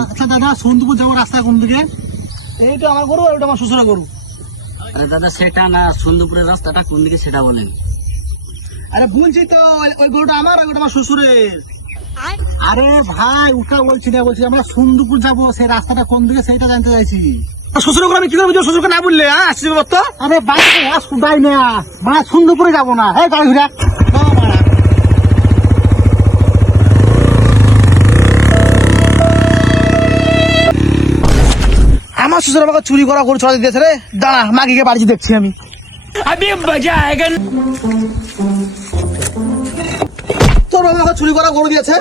আচ্ছা দাদা, সন্দুপুর যাবো রাস্তা কোন দিকে? এইটা আমার গরু আর ওটা আমার শ্বশুরের গরু। আরে দাদা সেটা না, সন্দুপুরের রাস্তাটা কোন দিকে সেটা বলেন। আরে বলছি তো, ওই গরুটা আমার আর ওটা আমার শ্বশুরের। আরে ভাই ওটা বলছি না, বলছি আমরা সন্দুপুর যাবো, সেই রাস্তাটা কোন দিকে সেটা জানতে চাইছি। শ্বশুর করে আমি কি করবো শ্বশুরকে না বললে? হ্যাঁ আসছি তো। আরে বাইরে শুধাই না, মানে সন্দুপুরে যাবো না। হ্যাঁ গাড়ি ঘুরা আমার শ্বশুর আমাকে চুরি করা গরু ছড়া দিয়েছে রে। দাঁড়া মাগিকে বাড়ি দেখছি আমি। তোর বাবা আমাকে চুরি করা গরু দিয়েছে।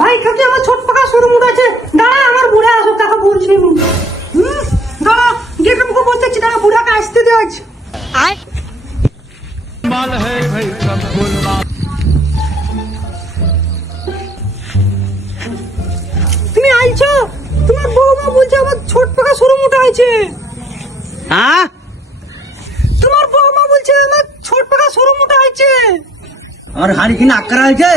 ভাই কাকে আমার ছোট পাকা শুরু মুড আছে। দাঁড়া আমার বুড়া আসুক, তাকে বলছি আমি। দাঁড়া গেট মুখে বলতেছি, দাঁড়া বুড়াকে আসতে দে আজ। তুমি আইছো? তোমার বৌমা বলছে আমার ছোট পাকা শুরু মুড আছে। হ্যাঁ তোমার বৌমা বলছে আমার ছোট পাকা শুরু মুড আছে। আর হাড়ি কিনা আকার হয়েছে।